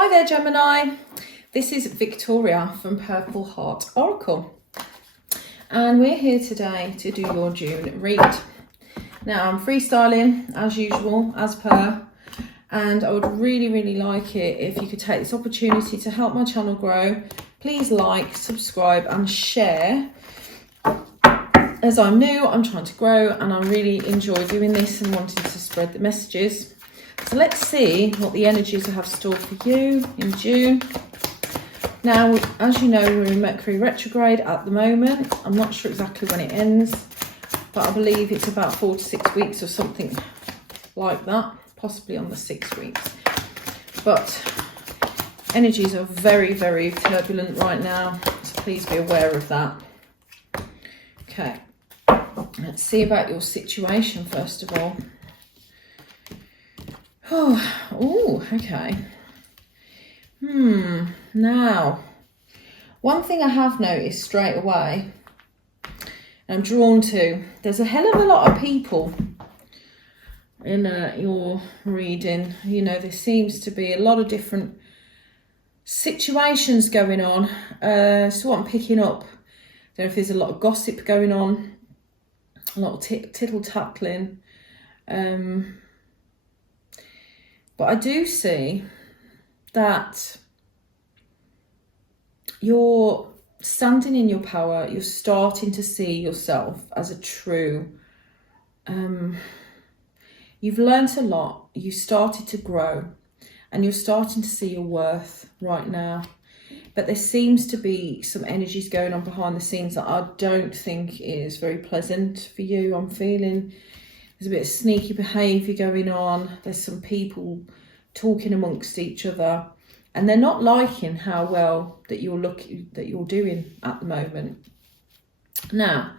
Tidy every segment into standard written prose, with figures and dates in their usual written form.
Hi there, Gemini. This is Victoria from Purple Heart Oracle. And we're here today to do your June read. Now, I'm freestyling as usual, as per. And I would really like it if you could take this opportunity to help my channel grow. Please like, subscribe and share. As I'm new, I'm trying to grow and I really enjoy doing this and wanting to spread the messages. So let's see what the energies have stored for you in June. Now, as you know, we're in Mercury retrograde at the moment. I'm not sure exactly when it ends, but I believe it's about 4 to 6 weeks or something like that, possibly on the 6 weeks. But energies are very turbulent right now, so please be aware of that. Okay, let's see about your situation first of all. Oh, okay. Now, one thing I have noticed straight away, I'm drawn to, there's a hell of a lot of people in your reading. You know, there seems to be a lot of different situations going on. So what I'm picking up, I don't know if there's a lot of gossip going on, a lot of tittle-tattling. But I do see that you're standing in your power. You're starting to see yourself as a true... you've learnt a lot. You started to grow. And you're starting to see your worth right now. But there seems to be some energies going on behind the scenes that I don't think is very pleasant for you. I'm feeling... there's a bit of sneaky behaviour going on. There's some people talking amongst each other, and they're not liking how well that you're doing at the moment. Now,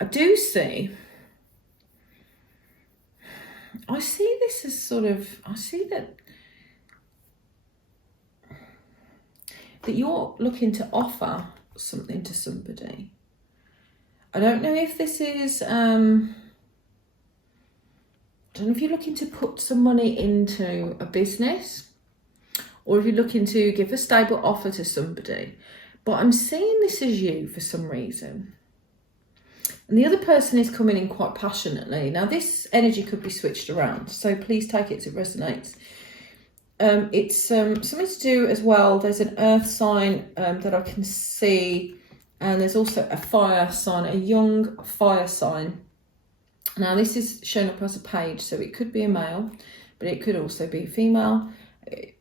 I see this as sort of, I see that you're looking to offer something to somebody. I don't know if this is I don't know if you're looking to put some money into a business or if you're looking to give a stable offer to somebody. But I'm seeing this as you for some reason. And the other person is coming in quite passionately. Now, this energy could be switched around, so please take it as it resonates. It's something to do as well. There's an earth sign that I can see, and there's also a fire sign, a young fire sign. Now, this is shown up as a page, so it could be a male, but it could also be a female.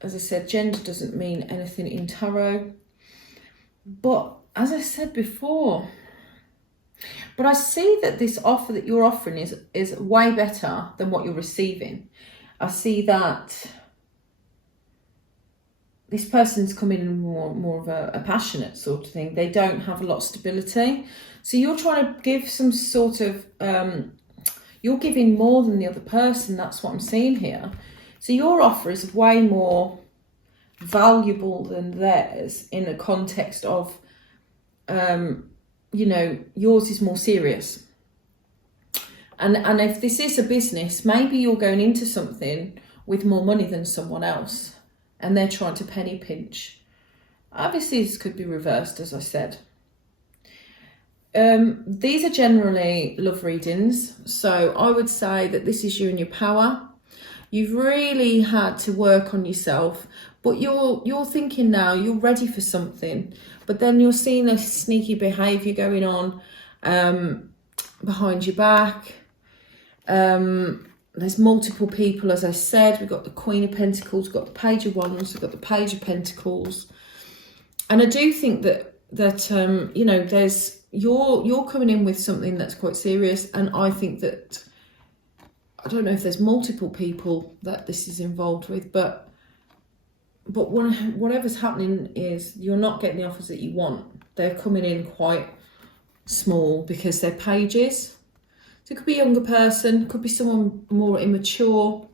As I said, gender doesn't mean anything in tarot. But as I said before, but I see that this offer that you're offering is way better than what you're receiving. I see that this person's coming in more of a passionate sort of thing. They don't have a lot of stability. So you're trying to give some sort of... you're giving more than the other person. That's what I'm seeing here. So your offer is way more valuable than theirs in the context of, you know, yours is more serious. And if this is a business, maybe you're going into something with more money than someone else and they're trying to penny pinch. Obviously, this could be reversed, as I said. These are generally love readings, so I would say that this is you in your power. You've really had to work on yourself, but you're thinking now you're ready for something, but then you're seeing this sneaky behaviour going on behind your back. There's multiple people, as I said. We've got the Queen of Pentacles, we've got the Page of Wands, we've got the Page of Pentacles, and I do think that you know, there's you're coming in with something that's quite serious, and I think that, I don't know if there's multiple people that this is involved with, but whatever's happening is you're not getting the offers that you want. They're coming in quite small because they're pages. So it could be a younger person, could be someone more immature.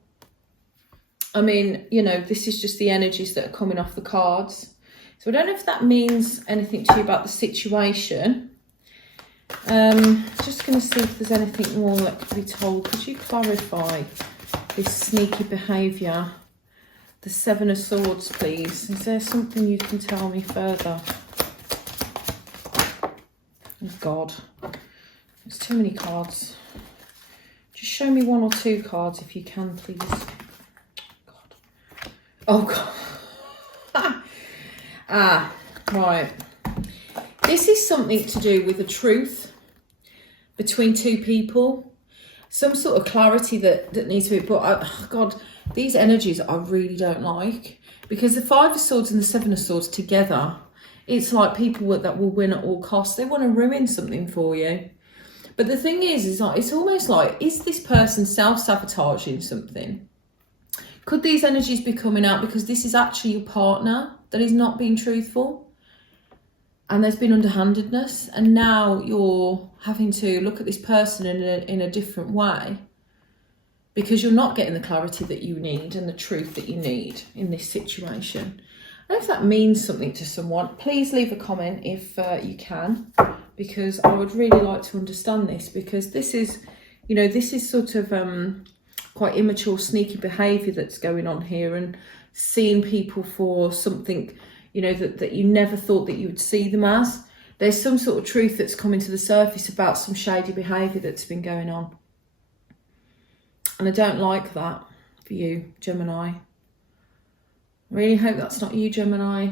I mean, you know, this is just the energies that are coming off the cards. So I don't know if that means anything to you about the situation. Just going to see if there's anything more that could be told. Could you clarify this sneaky behaviour, the Seven of Swords, please. Is there something you can tell me further? Oh, God. There's too many cards. Just show me 1 or 2 cards if you can, please. God. Oh, God. Ah, right. This is something to do with the truth between 2 people. Some sort of clarity that needs to be, but God, these energies I really don't like, because the 5 of Swords and the 7 of Swords together, it's like people that will win at all costs. They want to ruin something for you. But the thing is like, it's almost like, is this person self-sabotaging something? Could these energies be coming out because this is actually your partner that is not being truthful? And there's been underhandedness, and now you're having to look at this person in a different way because you're not getting the clarity that you need and the truth that you need in this situation. And if that means something to someone, please leave a comment if you can, because I would really like to understand this, because this is, you know, this is sort of quite immature, sneaky behaviour that's going on here, and seeing people for something, you know, that you never thought that you would see them as. There's some sort of truth that's coming to the surface about some shady behaviour that's been going on. And I don't like that for you, Gemini. I really hope that's not you, Gemini.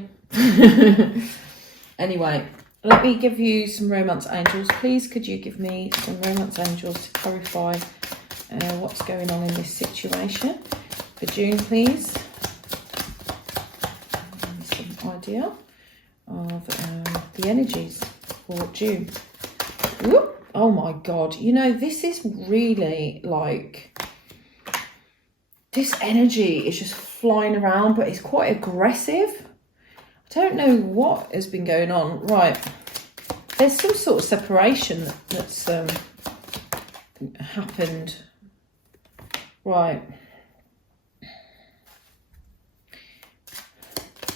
Anyway, let me give you some romance angels. Please, could you give me some romance angels to clarify what's going on in this situation for June, please? Some idea of the energies for June. Ooh, oh my God, you know, this is really like, this energy is just flying around, but it's quite aggressive. I don't know what has been going on. Right, there's some sort of separation that's happened. Right.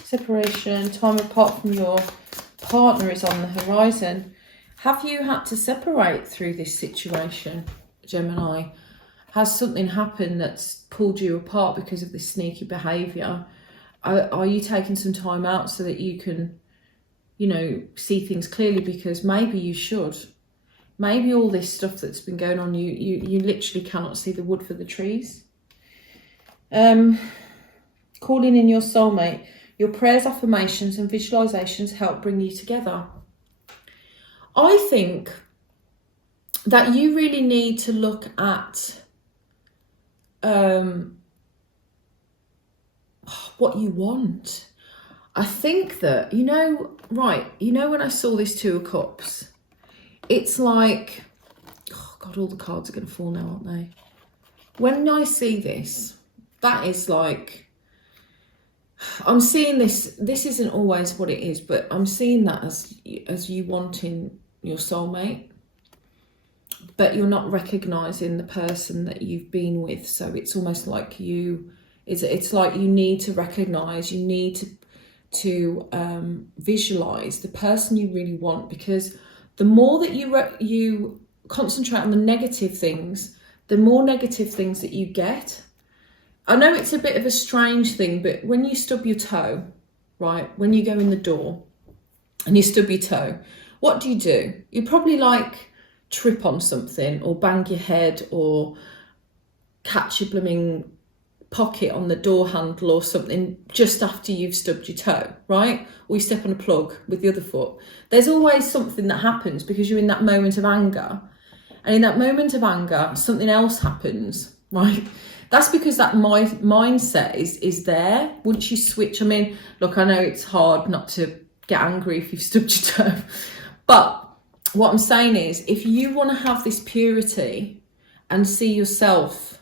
Separation, time apart from your partner is on the horizon. Have you had to separate through this situation, Gemini? Has something happened that's pulled you apart because of this sneaky behaviour? Are you taking some time out so that you can, you know, see things clearly? Because maybe you should. Maybe all this stuff that's been going on, you literally cannot see the wood for the trees. Calling in your soulmate. Your prayers, affirmations and visualizations help bring you together. I think that you really need to look at what you want. I think that, you know, right, you know, when I saw this 2 of Cups, it's like, oh God, all the cards are going to fall now, aren't they? When I see this, that is like, I'm seeing this isn't always what it is, but I'm seeing that as you wanting your soulmate, but you're not recognizing the person that you've been with. So it's almost like it's like you need to recognize, you need to visualize the person you really want, because the more that you concentrate on the negative things, the more negative things that you get. I know it's a bit of a strange thing, but when you stub your toe, right, when you go in the door and you stub your toe, what do? You probably like trip on something or bang your head or catch your blooming pocket on the door handle or something just after you've stubbed your toe, right? Or you step on a plug with the other foot. There's always something that happens because you're in that moment of anger. And in that moment of anger, something else happens, right? That's because that mindset is there. Once you switch, I mean, look, I know it's hard not to get angry if you've stubbed your toe. But what I'm saying is, if you want to have this purity and see yourself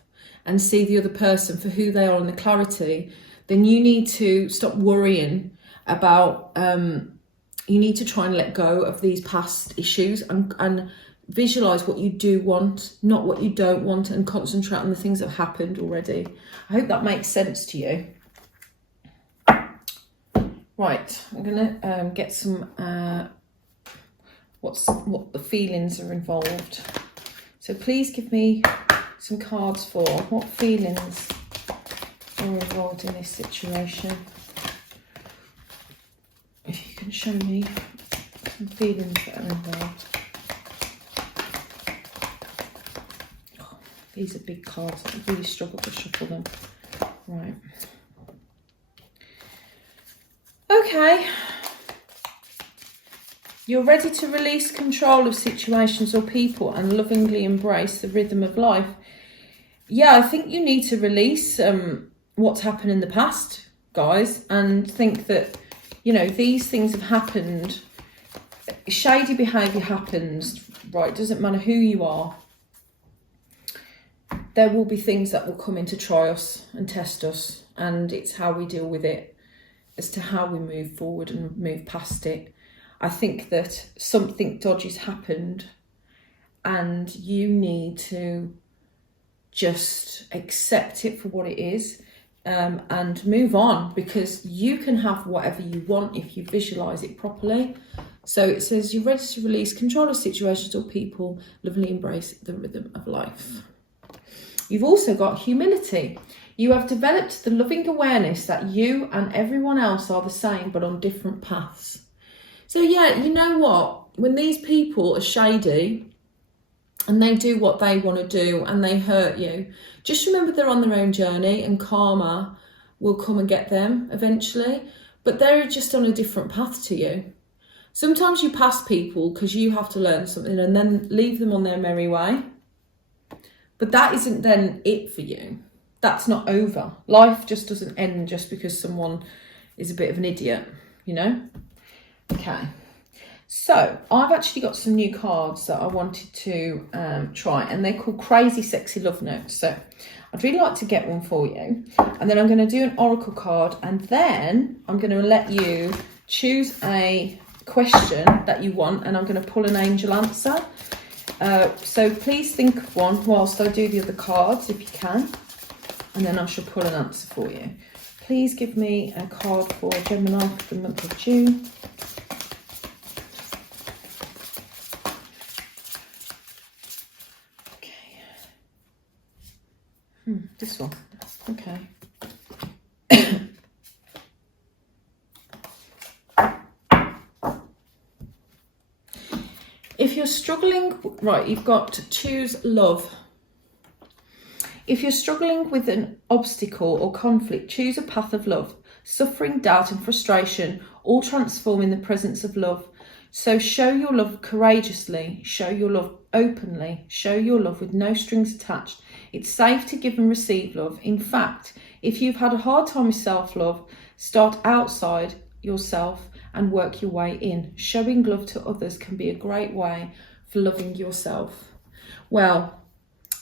and see the other person for who they are and the clarity, then you need to stop worrying about, you need to try and let go of these past issues and visualize what you do want, not what you don't want, and concentrate on the things that have happened already. I hope that makes sense to you. Right, I'm gonna get some what the feelings are involved. So please give me some cards for what feelings are involved in this situation. If you can show me some feelings that are involved. Oh, these are big cards. I really struggle to shuffle them. Right. Okay. You're ready to release control of situations or people and lovingly embrace the rhythm of life. Yeah, I think you need to release what's happened in the past, guys, and think that, you know, these things have happened. Shady behaviour happens, right? Doesn't matter who you are. There will be things that will come in to try us and test us, and it's how we deal with it as to how we move forward and move past it. I think that something dodgy's happened and you need to just accept it for what it is, and move on, because you can have whatever you want if you visualize it properly. So it says you're ready to release control of situations or people, lovingly embrace the rhythm of life. You've also got humility. You have developed the loving awareness that you and everyone else are the same but on different paths. So yeah, you know what? When these people are shady and they do what they want to do and they hurt you, just remember they're on their own journey and karma will come and get them eventually. But they're just on a different path to you. Sometimes you pass people because you have to learn something and then leave them on their merry way. But that isn't then it for you. That's not over. Life just doesn't end just because someone is a bit of an idiot, you know? Okay. So I've actually got some new cards that I wanted to try, and they're called Crazy Sexy Love Notes. So I'd really like to get one for you. And then I'm going to do an oracle card, and then I'm going to let you choose a question that you want, and I'm going to pull an angel answer. So please think of one whilst I do the other cards, if you can, and then I shall pull an answer for you. Please give me a card for Gemini for the month of June. Okay. This one. Okay. If you're struggling, right, you've got to choose love. If you're struggling with an obstacle or conflict, choose a path of love. Suffering, doubt and frustration all transform in the presence of love. So show your love courageously, show your love openly, show your love with no strings attached. It's safe to give and receive love. In fact, if you've had a hard time with self-love, start outside yourself and work your way in. Showing love to others can be a great way for loving yourself. Well,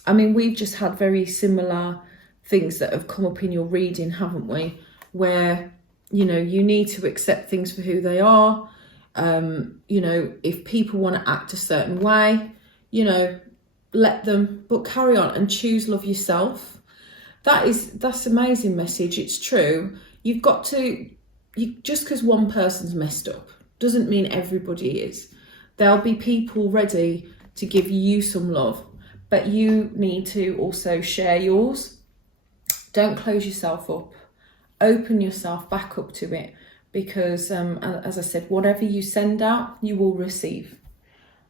I mean, we've just had very similar things that have come up in your reading, haven't we? Where, you know, you need to accept things for who they are. You know, if people want to act a certain way, you know, let them, but carry on and choose love yourself. That's amazing message. It's true. You've got to, just because one person's messed up doesn't mean everybody is. There'll be people ready to give you some love, but you need to also share yours. Don't close yourself up. Open yourself back up to it, because as I said, whatever you send out, you will receive.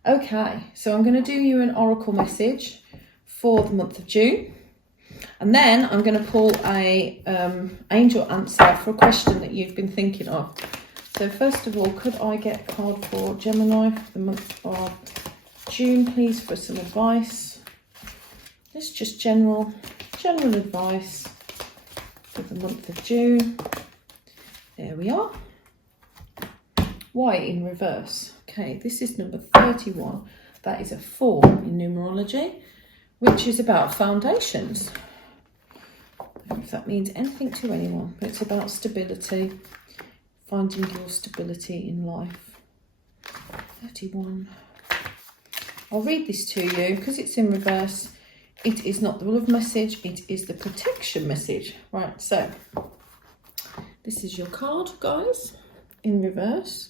Okay, so I'm going to do you an oracle message for the month of June. And then I'm going to pull a angel answer for a question that you've been thinking of. So first of all, could I get a card for Gemini for the month of June, please, for some advice? It's just general advice for the month of June. There we are. Why in reverse? Okay, this is number 31. That is a 4 in numerology, which is about foundations. If that means anything to anyone, but it's about stability, finding your stability in life. 31. I'll read this to you because it's in reverse. It is not the love message, it is the protection message. Right, so this is your card, guys, in reverse.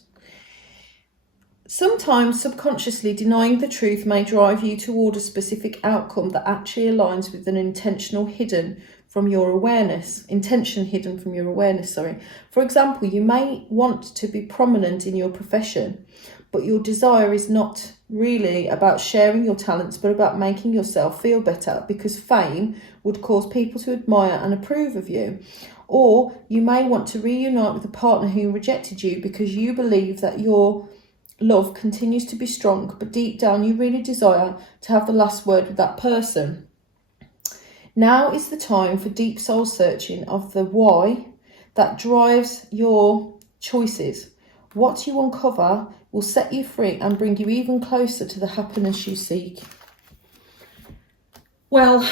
Sometimes subconsciously denying the truth may drive you toward a specific outcome that actually aligns with an intentional hidden from your awareness, intention hidden from your awareness, sorry. For example, you may want to be prominent in your profession, but your desire is not really about sharing your talents, but about making yourself feel better, because fame would cause people to admire and approve of you. Or you may want to reunite with a partner who rejected you because you believe that your love continues to be strong, but deep down you really desire to have the last word with that person. Now is the time for deep soul searching of the why that drives your choices. What you uncover will set you free and bring you even closer to the happiness you seek. Well,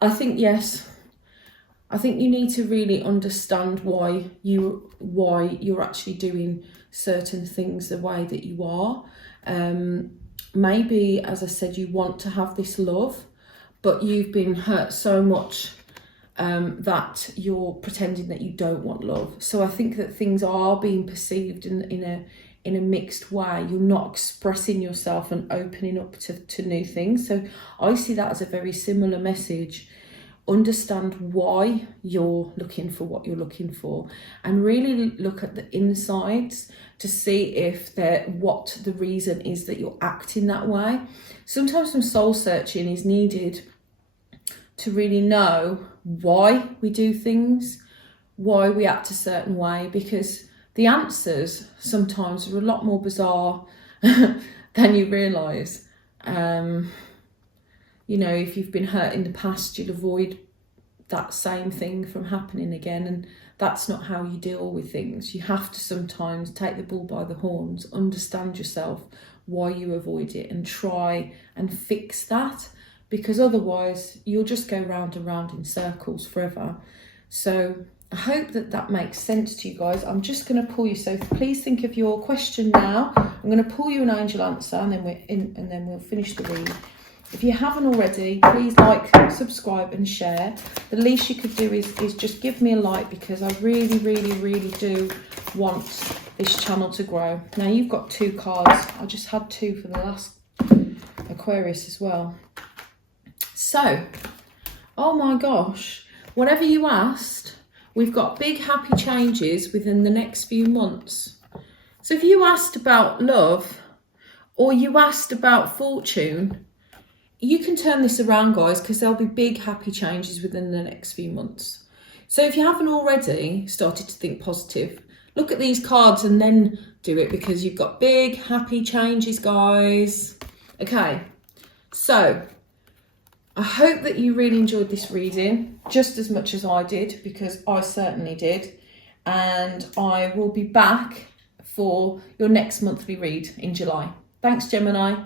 I think yes. I think you need to really understand why you're actually doing certain things the way that you are. Maybe, as I said, you want to have this love, but you've been hurt so much that you're pretending that you don't want love. So I think that things are being perceived in a mixed way. You're not expressing yourself and opening up to new things. So I see that as a very similar message. Understand why you're looking for what you're looking for, and really look at the insides to see if what the reason is that you're acting that way. Sometimes some soul searching is needed to really know why we do things, why we act a certain way, because the answers sometimes are a lot more bizarre than you realise. You know, if you've been hurt in the past, you'll avoid that same thing from happening again. And that's not how you deal with things. You have to sometimes take the bull by the horns, understand yourself, why you avoid it, and try and fix that. Because otherwise, you'll just go round and round in circles forever. So I hope that makes sense to you guys. I'm just going to pull you. So please think of your question now. I'm going to pull you an angel answer, and then we'll finish the read. If you haven't already, please like, subscribe and share. The least you could do is just give me a like, because I really, really, really do want this channel to grow. Now you've got 2 cards. I just had 2 for the last Aquarius as well. So, oh my gosh, whatever you asked, we've got big happy changes within the next few months. So if you asked about love or you asked about fortune, you can turn this around, guys, because there'll be big happy changes within the next few months. So if you haven't already started to think positive, look at these cards and then do it, because you've got big happy changes, guys. Okay, so I hope that you really enjoyed this reading just as much as I did, because I certainly did. And I will be back for your next monthly read in July. Thanks, Gemini.